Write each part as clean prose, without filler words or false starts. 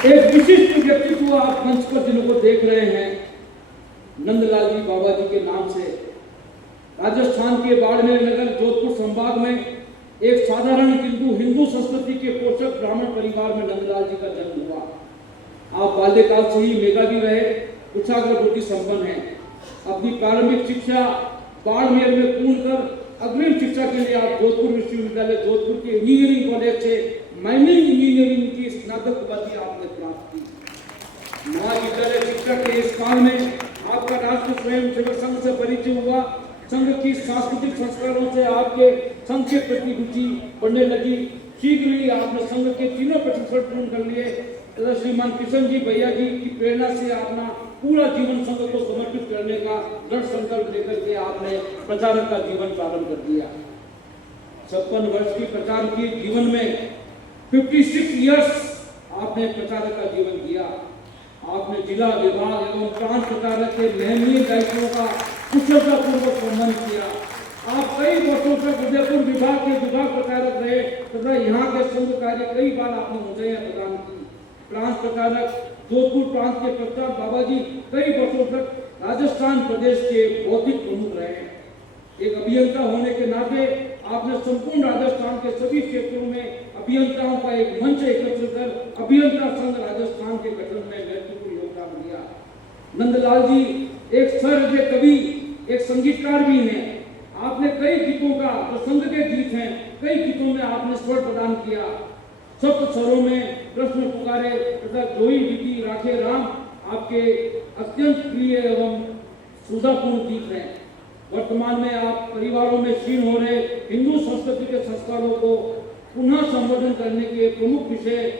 एक विशिष्ट व्यक्तित्व आप मंच पर जिनको देख रहे हैं, नंदलाल जी बाबा जी के नाम से राजस्थान के बाड़मेर नगर जोधपुर संभाग में एक साधारण किंतु हिंदू संस्कृति के पोषक ब्राह्मण परिवार में नंदलाल जी का जन्म हुआ। आप बाल्यकाल से ही मेधावी रहे, कुशाग्र बुद्धि संपन्न है। अपनी प्रारंभिक शिक्षा बाड़मेर में पूर्ण कर अग्रिम शिक्षा के लिए आप जोधपुर विश्वविद्यालय जोधपुर के इंजीनियरिंग कॉलेज से माइनिंग इंजीनियरिंग की स्नातक उपाधि आपने प्राप्त की। महाविद्यालय शिक्षा के इस काल में आपका राष्ट्रीय स्वयंसेवक संघ से परिचय हुआ। संघ की सांस्कृतिक संस्कारों से आपके संघ के प्रति रुचि बढ़ने लगी। शीघ्र ही आपने संघ के तीनों प्रशिक्षण पूर्ण कर लिए। श्रीमान किशन जी भैया जी की प्रेरणा से अपना पूरा जीवन संघ को समर्पित करने का दृढ़ संकल्प लेकर के आपने प्रचारक का जीवन प्रारंभ कर दिया। 56 वर्ष की प्रचार के जीवन में 56 इयर्स आपने प्रचारक का जीवन दिया। आपने जिला विभाग एवं प्रांत प्रचारक के महनीय दायित्वों का कुशलतापूर्वक संबंध किया। आप कई वर्षों तक उदयपुर विभाग के विभाग प्रचारक रहे तथा यहाँ के संघ कार्य कई बार आपने ऊंचाइयां प्रदान की। प्रांत प्रचारक जोधपुर प्रांत के प्रताप बाबा जी कई वर्षों तक राजस्थान प्रदेश के बौद्धिक प्रमुख रहे। एक अभियंता होने के नाते आपने संपूर्ण राजस्थान के सभी क्षेत्रों में अभियंताओं का एक मंच एकत्र कर अभियंता संघ राजस्थान के गठन में महत्वपूर्ण योगदान दिया। नंदलाल जी एक सर्वज्ञ कवि, एक संगीतकार भी हैं। आपने कई गीतों का, जो संघ के गीत हैं, कई गीतों में आपने स्वर प्रदान किया। सप्त स्वरों में कृष्ण पुकारे तथा जोई विधि राखे राम आपके अत्यंत प्रिय एवं सुधापूर्ण गीत हैं। वर्तमान में आप परिवारों में क्षीण हो रहे हिंदू संस्कृति के संस्कारों को पुनः संवर्धन करने के प्रमुख विषय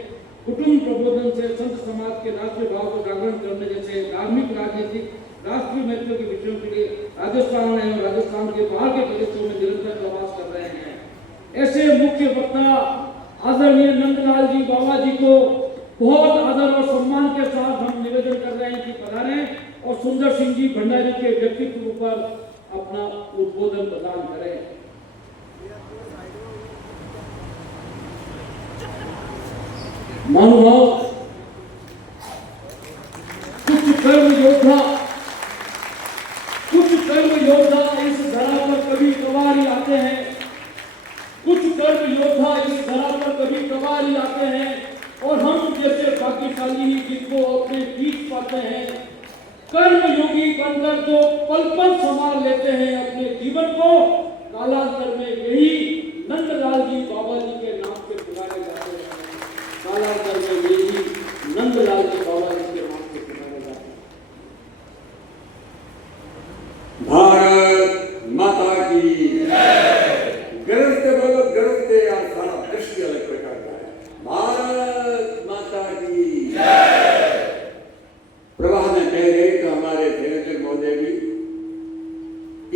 कुटुंब प्रबोधन से संत समाज के राष्ट्रीय भाव को जागरण करने जैसे धार्मिक, राजनीतिक, राष्ट्रीय महत्व के विषयों के लिए राजस्थान एवं राजस्थान के बाहर के प्रदेशों में निरंतर प्रवास कर रहे हैं। ऐसे मुख्य वक्ता आदरणीय नंदलाल जी बाबा जी को बहुत आदर और सम्मान के साथ हम निवेदन कर रहे हैं कि पधारें और सुंदर सिंह जी भंडारी के व्यक्तित्व पर अपना उद्बोधन प्रदान करें। महानुभाव, कुछ कर्म योद्धा इस धरा पर कभी कभार ही आते हैं। कुछ कर्म योद्धा इस धरा पर कभी कभार ही आते हैं और हम जैसे भाग्यशाली ही जिनको अपने बीच पाते हैं। कर्म योगी बनकर जो पल पल संभाल लेते हैं अपने जीवन को, कालांतर में यही नंदलाल जी बाबा जी के नाम से पुकारे जाते हैं। कालांतर में यही नंदलाल जी बाबा जी के नाम से पुकारे जाते हैं। भारत माता की गरजते बोलो, गरजते सारा दृश्य अलग प्रकार का है। भारत माता की प्रवाह में कह रहे तो हमारे धीरेन्द्र महोदय भी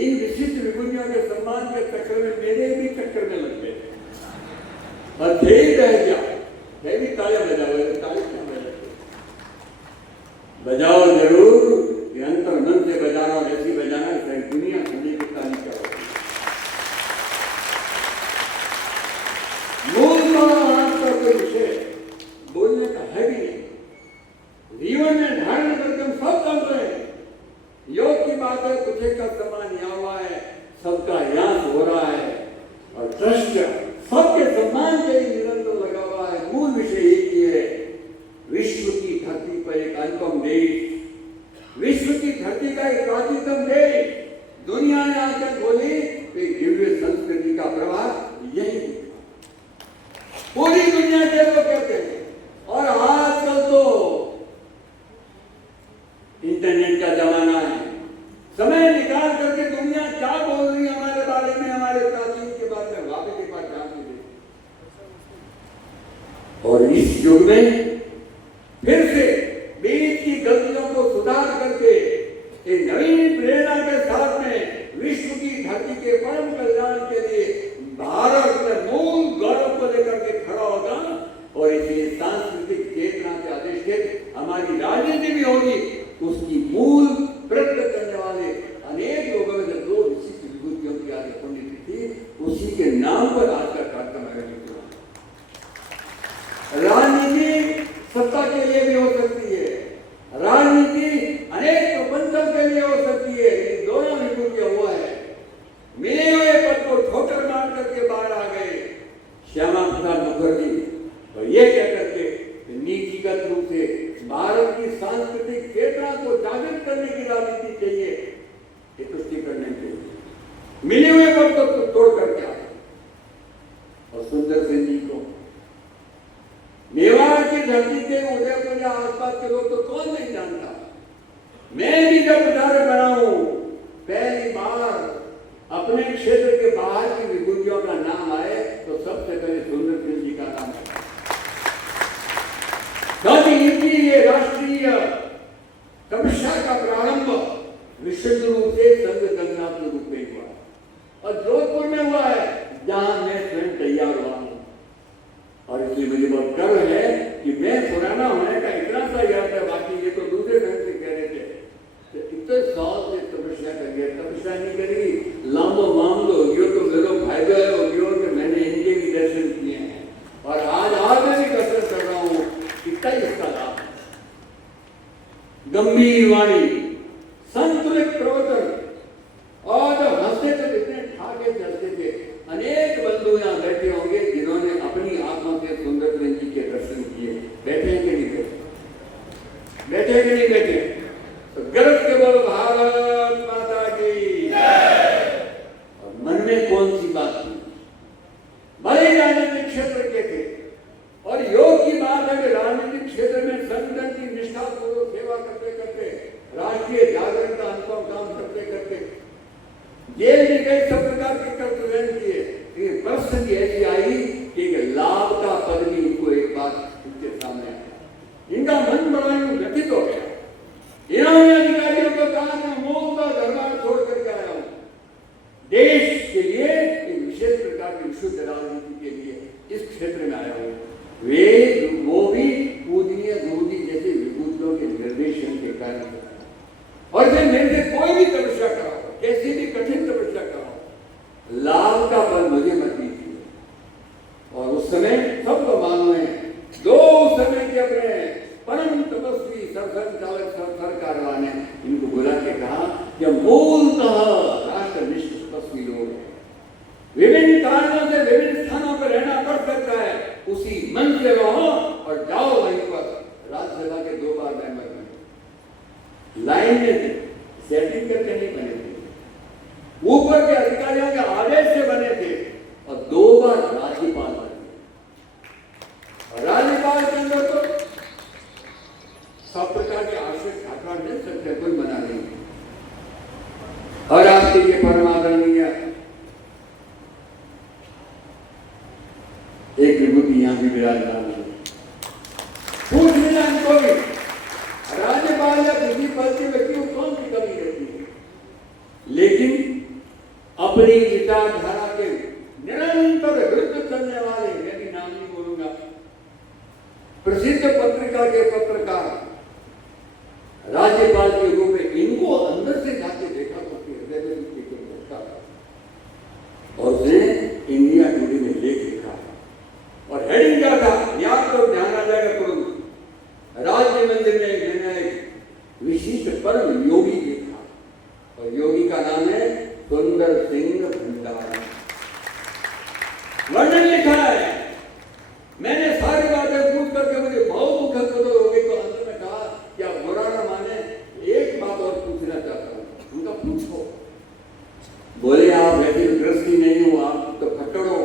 इन विशिष्ट विभूतियों के सम्मान के चक्कर में मेरे भी चक्कर में लग गए और धीरे रह गया। मैं भी तालियां बजाओ, ताली क्यों बजाते? बजाओ जरूर, ये अंतर मन से बजाना और ऐसी बजाना है दुनिया सुनने की ताली क्या होती है। मूल का कोई विषय बोलने का है भी नहीं। जीवन में धारण करके हम सब चल रहे हैं। योग की बात है, कुछ का सम्मान यहाँ हुआ है, सबका याद हो रहा है और दृश्य सबके सम्मान के ही निरंतर लगा हुआ है। मूल विषय एक ही है, विश्व की धरती पर एक अनुपम देश, विश्व की धरती का एक प्राचीनतम देश दुनिया ने आकर बोली कि दिव्य संस्कृति का प्रभाव यही पूरी दुनिया के लोग कहते हैं। और आजकल तो इंटरनेट का जमाना है, समय निकाल करके दुनिया क्या बोल रही है हमारे बारे में, हमारे प्राचीन के बारे में वापस के पास जान दे। और इस युग में फिर से बीच की गलतियों को सुधार करके एक नवीन प्रेरणा के साथ में विश्व की धरती के परम कल्याण के लिए भारत में मूल गौरव को लेकर के खड़ा होगा और इसे सांस्कृतिक चेतना से अधिष्ठित हमारी राजनीति भी होगी। उसकी मूल प्रकट करने वाले अनेक लोगों में जो दो विशिष्ट विभूतियों की आज पुण्यतिथि थी, उसी के नाम पर आज का कार्यक्रम आयोजित हुआ। राजनीति सत्ता के के लिए भी हो सकती है, राजनीति अनेक प्रपंचों के लिए हो सकती है, लेकिन दोनों विभूतियां वो है। मिले हुए पद को ठोकर मार करके बाहर आ गए श्यामा प्रसाद मुखर्जी, और ये कह करके नीतिगत रूप से भारत की सांस्कृतिक चेतना को जागृत करने की राजनीति चाहिए, ये पुष्टि करने चाहिए। मिले हुए पद को तोड़ करके आए। और सुंदर सिंह जी को मेवाड़ की धरती के उदयपुर या आसपास के लोग तो कौन नहीं जानता। मैं भी जब प्रचारक बना हूं, पहली बार अपने क्षेत्र के बाहर की विभूतियों का नाम आए तो सबसे पहले सुंदर सिंह जी का नाम है। इनकी ये राष्ट्रीय तपस्या का प्रारंभ विशुद्ध रूप से संत गंगानाथ के रूप में हुआ और जोधपुर में हुआ है, जहां मैं स्वयं तैयार हुआ हूं। और इसलिए मुझे बहुत गर्व है कि मैं पुराना होने का इतना सा याद है, बाकी ये तो दूसरे ढंग से कह रहे थे कि इतने साल से तपस्या करिए, तपस्या नहीं करी लामो मामलो यो तो मेरे भाई हो कि मैंने इनके भी दर्शन किए हैं और आज मैं भी दर्शन कर रहा हूँ। कितना इसका लाभ, गंभीर वाणी, संतुलित प्रवचन और जब हंसते थे इतने ठाके चलते थे। अनेक बंधु यहाँ बैठे होंगे जिन्होंने अपनी आत्मा से सुंदर सिंह जी के दर्शन किए। बैठे हैं कि नहीं बैठे? बैठे हैं कि नहीं बैठे? तो गर्व के बोलो भारत माता की जय। और मन में कौन सी बात थी? बड़े राजनीतिक क्षेत्र के थे और योग की बात है कि राजनीतिक क्षेत्र में संगठन की निष्ठापूर्वक सेवा करते करते, राष्ट्रीय जागरण का अनुपम काम करते करते जेल में गए, सब प्रकार के कर्तव्य किए। परिस्थिति ऐसी आई कि लाभ का पद भी इनको एक बात उनके सामने आया। इनका मन बड़ा व्यथित हो गया। इन्होंने अधिकारियों को कहा मैं मूल का दरबार छोड़ करके आया हूं, देश के लिए एक विशेष प्रकार की विशुद्ध राजनीति के लिए इस क्षेत्र में आया हूं। वो भी पूजनीय गुरुजी जैसे विभूतियों के निर्देशन के कारण। और फिर मेरे से कोई भी तपस्या कराओ, कैसी भी कठिन तपस्या कराओ, लाभ का फल मुझे मत दीजिए। और उस समय सबको मालूम है, दो समय के अपने परम तपस्वी सरसंघचालक सरकार ने इनको बुला के कहा कि मूलतः राष्ट्रनिष्ठ तपस्वी लोग हैं, विभिन्न कारणों से विभिन्न स्थानों पर रहना पड़ सकता है, उसी मन से रहो और जाओ वहीं पर। राज्यसभा के 2 बार मेंबर बने, लाइन में थे, सेटिंग करके नहीं बने थे, ऊपर के अधिकारियों के आदेश से बने थे और 2 बार राज्यपाल बने। और राज्यपाल के अंदर तो सब प्रकार के आश्रय छात्रा मिल सकते, कोई मना नहीं। और आपके ये परमादरणीय एक विभूति यहाँ भी विराजमान है। पूछ लेना इनको भी, राज्यपाल या किसी पद के व्यक्ति को कौन सी कमी रहती है, लेकिन अपनी विचारधारा के निरंतर विरुद्ध चलने वाले, मैं भी नाम नहीं बोलूंगा, प्रसिद्ध पत्रिका के पत्रकार राज्यपाल के रूप में इनको अंदर से जाके देखा तो हृदय में और उसने इंडिया टुडे में लेख लिखा और हेडिंग क्या था, याद तो ध्यान आ जाएगा तुरंत। राज्य मंदिर में मैंने एक विशिष्ट परम योगी देखा और योगी का नाम है सुंदर सिंह भंडारा। वर्णन लिखा है। मैंने सारी बातें पूछ करके मुझे बहुत दुखद हो गई, तो अंत में कहा क्या बुरा ना माने, एक बात और पूछना चाहता हूँ। उनका पूछो। बोले आप वैसे दृष्टि नहीं हो, आप तो फट्टड़ हो।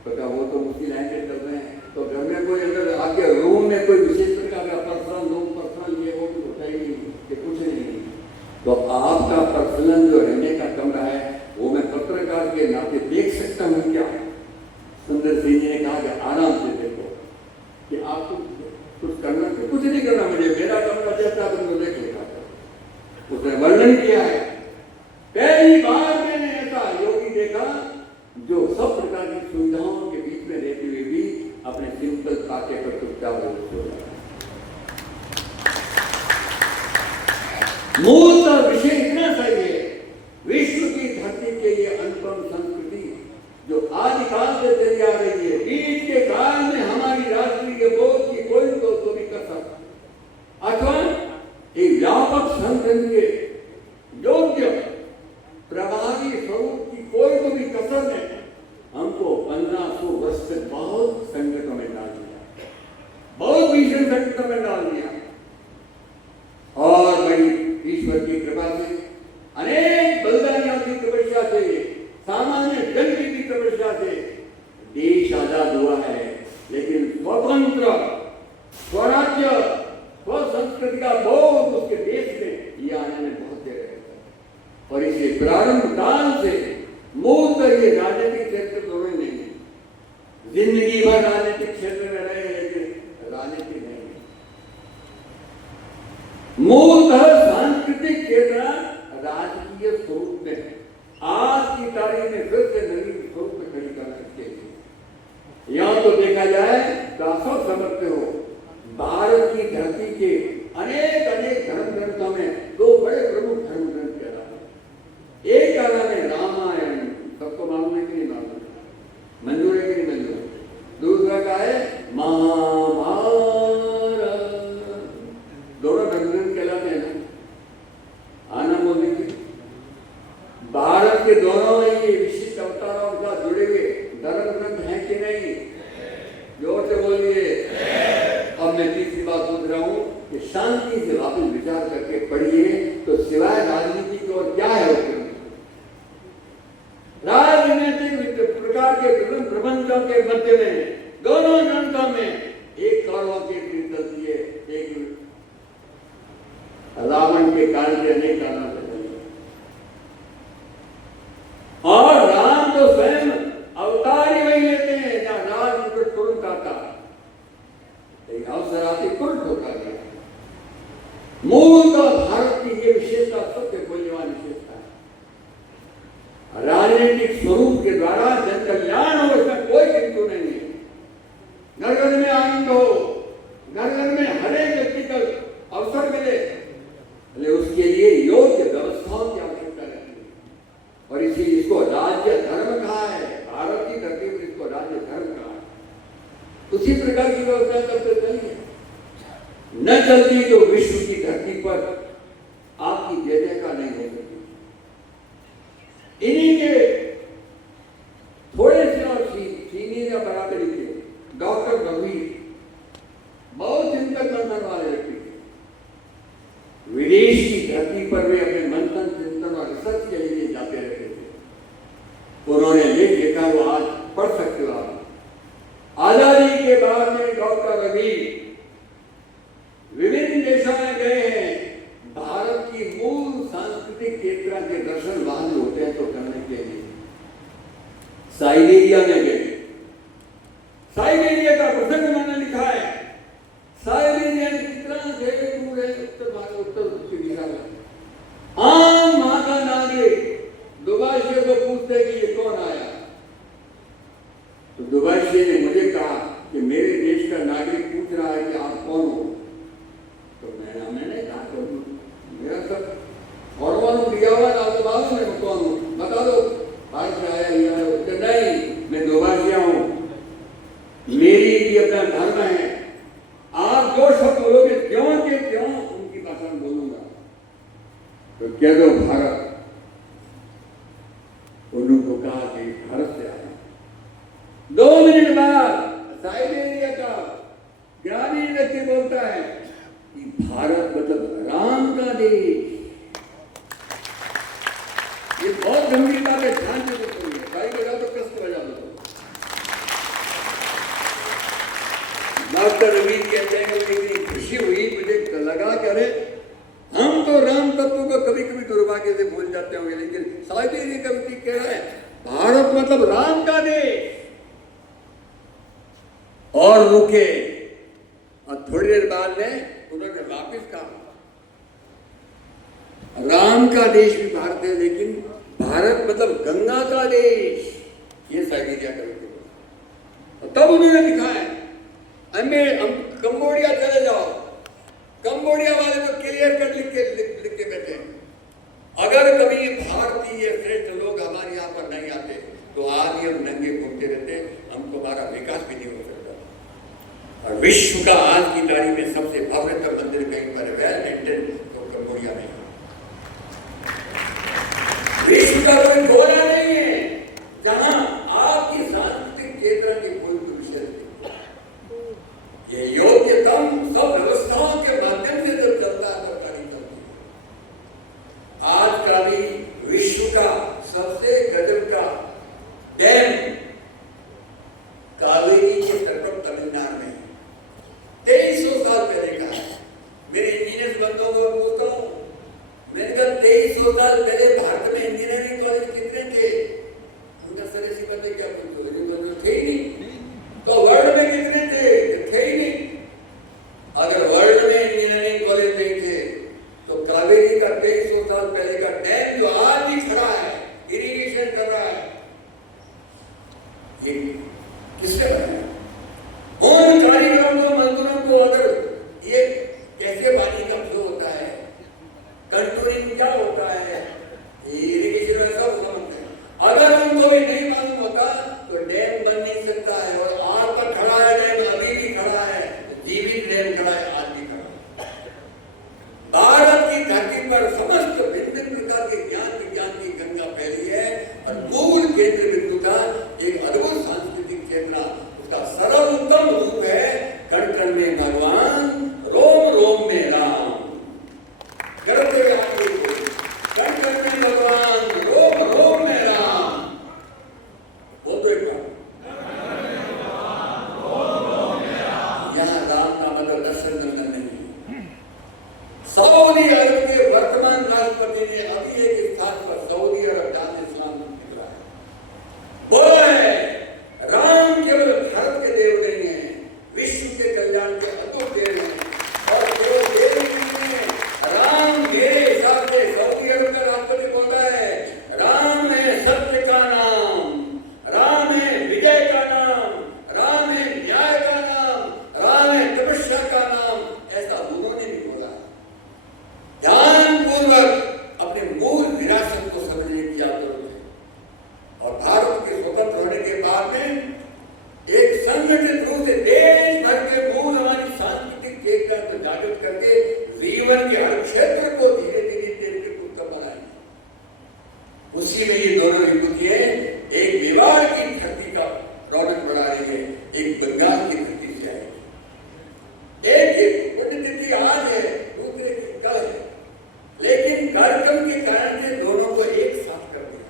तो वो तो उसी लाइन से चल रहे हैं, तो घर में कोई अंदर आके रूम में कोई विशेष प्रकार का पर्सनल ये वो भी होता ही नहीं कि कुछ नहीं। तो आपका पर्सनल जो रहने का कमरा है वो मैं पत्रकार के नाते देख सकता हूँ क्या? सुंदर सिंह जी ने कहा कि आराम से देखो कि आपको कुछ करना, कुछ नहीं करना, मुझे मेरा कमरा चलता तो मुझे देख लेता। उसने वर्णन किया है। पहली बार मैंने ऐसा योगी देखा जो सब प्रकार की सुविधाओं के बीच में रहते हुए भी अपने सिंपल खाते पर चुपचाप हो जाता। मूलतः विषय इतना सही है, विश्व की धरती के लिए अनुपम संस्कृति जो आदिकाल से चली आ रही है, बीच के काल में हमारी राष्ट्रीय बोध की कोई तो भी कर सकता, नेतृत्व में डाल दिया और बड़ी ईश्वर की कृपा से, अनेक बलिदानियों की तपस्या से, सामान्य जन की तपस्या से देश आजाद हुआ है। लेकिन स्वतंत्र, स्वराज्य, स्वसंस्कृति का बोध उसके देश में ये आने में बहुत देर है। और इसे प्रारंभ काल से मूलतः ये राजनीतिक क्षेत्र दोनों नहीं है। जिंदगी भर राजनीतिक क्षेत्र में रहे लेकिन राजनीति नहीं है। मूलतः सांस्कृतिक चेतना राजकीय स्वरूप में है। आज की तारीख में फिर से नवीन स्वरूप में खड़ी कर सकते हैं। यहां तो देखा जाए तो आप सब समझते हो, भारत की धरती के अनेक अनेक धर्म ग्रंथों में दो बड़े प्रमुख धर्म ग्रंथ के नाम है। एक का नाम है रामायण, सबको मालूम है कि नहीं मालूम, मंजूर है कि नहीं मंजूर। दूसरा का है महाभारत। दोनों धर्म ग्रंथ कहलाते हैं ना। आना बोलने की भारत के दोनों ये विशिष्ट अवतारों के साथ जुड़े हुए धर्म ग्रंथ हैं कि नहीं? जोर से बोलिए। अब मैं तीसरी बात पूछ रहा हूं कि शांति से वापस विचार करके पढ़िए तो सिवाय राजनीति की और क्या है उसमें? राजनीतिक प्रकार के विभिन्न प्रबंधों के मध्य में दोनों ग्रंथों में एक कौरवों की चलती है, एक रावण के कारण से अनेक कारणों से। और राम तो स्वयं अवतार ही वही लेते हैं जहां राज उनको तुरंत आता, एक अवसर आते तुरंत होता गया। मूल तो भारत की ये विशेषता सबसे मूल्यवान विशेषता है। राजनीतिक स्वरूप के द्वारा जन कल्याण हो, इसमें कोई किंतु नहीं है। घर घर में आनंद हो, घर घर में हर एक व्यक्ति को अवसर मिले, उसके लिए योग्य व्यवस्थाओं की आवश्यकता रहती है। और इसी इसको राज्य धर्म कहा है। भारत की धरती पर इसको राज्य धर्म कहा है। उसी प्रकार की व्यवस्था करते चलिए, न चलती तो विश्व की धरती पर आपकी जय जयकार नहीं हो सकती। इन्हीं के थोड़े से और सीनियर या बराबरी के डॉक्टर रघुवीर बहुत चिंतक मंथन वाले व्यक्ति थे। विदेश की धरती पर वे अपने मंथन, चिंतन और रिसर्च के लिए जाते रहते थे। उन्होंने लेख लिखा, वो आज पढ़ सकते हो आप। आजादी के बाद में डॉक्टर रघुवीर विभिन्न देशों में गए हैं। भारत की मूल सांस्कृतिक चेतना के दर्शन वहां होते हैं तो करने के लिए साइबेरिया में गए। साइबेरिया का प्रसंग उन्होंने लिखा है। साइबेरिया में कितना दूर है उत्तर भारत, उत्तर दिशा में। आम वहां का नागरिक दुभाषी को पूछते कि ये कौन आया, तो दुभाषी ने मुझे कहा कि मेरे देश का नागरिक पूछ रहा है कि आप कौन हो। तो मैंने कहा तो मेरा सब और दिया हुआ आपको मालूम है मैं कौन हूँ, बता दो। भारत से आया ही आया, उसके नहीं, मैं दुभाषिया हूँ, मेरी भी अपना धर्म है। आप जो शब्द बोलोगे क्यों के क्यों उनकी भाषा में बोलूंगा। तो कह दो भारत। उन्होंने कहा कि भारत से आया। 2 मिनट बाद साइबेरिया का ग्रामीण व्यक्ति बोलता है कि भारत मतलब राम का देश। ये बहुत गंभीर बात है, ध्यान से सुनिए। भाई बजा तो कष्ट बजा दो। डॉक्टर रवीर कहते हैं कि इतनी खुशी हुई, मुझे लगा कि अरे हम तो राम तत्व को कभी कभी दुर्भाग्य से भूल जाते होंगे, लेकिन साइबेरिया का व्यक्ति कह रहा है भारत मतलब राम का देश। और रुके और थोड़ी देर बाद में उन्होंने वापिस कहा राम का देश भी भारत है, लेकिन भारत मतलब गंगा का देश। ये साइबेरिया का व्यक्ति बोला। तब उन्होंने लिखा है हम कंबोडिया चले जाओ, कंबोडिया वाले तो क्लियर कट लिख के बैठे, अगर कभी भारतीय श्रेष्ठ लोग हमारे यहाँ पर नहीं आते तो आज ही हम नंगे घूमते रहते, हमको हमारा विकास भी नहीं हो सकता। और विश्व का आज की तारीख में सबसे भव्यतम मंदिर कहीं पर वेल मेंटेन तो कंबोडिया में। विश्व का कोई कोना नहीं है जहां आपकी सांस्कृतिक चेतना की कोई विषय नहीं। ये योग्यतम सब सऊदी अरब के वर्तमान राष्ट्रपति ने अभी एक स्थान पर सऊदी अरब जाने इस्लाम निकला है। बोला है राम केवल भारत के देव नहीं है, विश्व के कल्याण के अद्भुत देव हैं। और केवल देव नहीं है, राम मेरे हिसाब से सऊदी अरब का राष्ट्रपति बोलता है राम है सत्य का नाम, राम है विजय का नाम, राम है न्याय का नाम, राम है तपस्या का नाम। ऐसा उन्होंने भी बोला। ध्यानपूर्वक अपने मूल विरासत को समझने की जरूरत है। और भारत के स्वतंत्र होने के बाद में एक संगठित रूप से देश भर के मूल हमारी सांस्कृतिक चेतना को जागृत करके जीवन के हर क्षेत्र को धीरे धीरे देशपूत कर बनाएंगे। उसी में ये दोनों विभूतियां एक विवाह की धरती का रौनक बढ़ा रही है, एक बंगाल की धरती से आई। एक ही पुण्यतिथि आज है, दूसरे की कल है, लेकिन कार्यक्रम के कारण से दोनों को एक साथ कर दिया।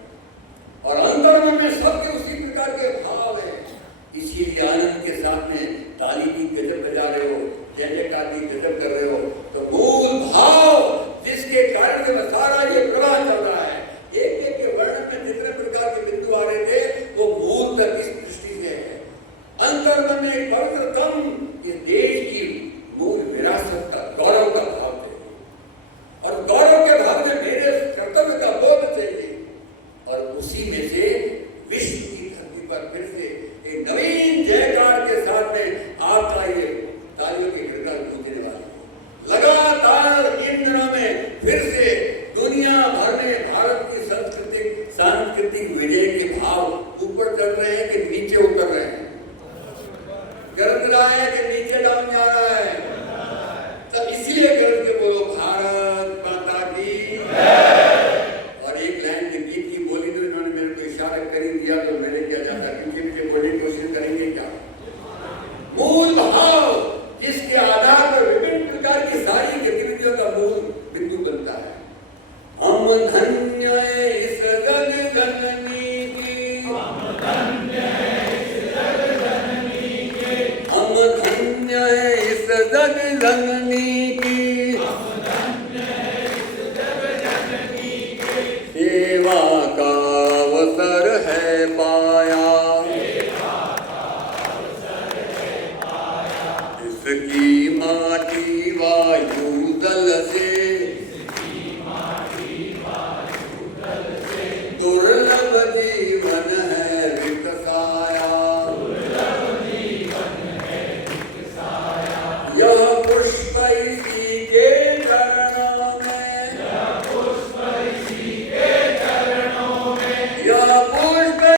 और अंतर्मन में सबके उसी प्रकार के भाव है। इसीलिए आनंद के साथ में ताली की गजब बजा रहे हो, जय जयकार की गजब कर रहे हो, तो मूल भाव जिसके कारण से सारा ये प्रवाह चल रहा है। एक एक के वर्णन में जितने प्रकार के बिंदु आ रहे थे वो मूल तक इस दृष्टि से है। अंतर्मन में एक पवित्रतम इस देश की मूल विरासत का गौरव का भाव चाहिए। और गौरव के भाव में मेरे कर्तव्य का बोध चाहिए। और उसी में से विश्व की धरती पर फिर से एक नवीन जयकार के साथ में आपका ये तालियों की गड़गड़ गूंजने वाली है। लगातार इन दिनों में फिर से दुनिया भर में भारत की सांस्कृतिक विजय के भाव ऊपर चढ़ रहे हैं कि नीचे उतर रहे हैं, गर्द रहा है कि नीचे डाउन जा रहा है। तब इसलिए गर्द के बोलो भारत माता की। और एक लाइन के गीत की बोली तो इन्होंने मेरे को इशारा कर ही दिया, तो मैंने क्या जाता क्योंकि बोलने की कोशिश करेंगे क्या। मूल भाव जिसके आधार पर विभिन्न प्रकार की सारी गतिविधियों का मूल बिंदु बनता है। हम धन्य इस जग जननी की, हम धन्य इस जग जननी की, हम धन्य इस जग जननी की, हम धन्य इस जग जननी की, सेवा का अवसर है पाया, सेवा का अवसर है पाया, इसकी माटी वायु दल से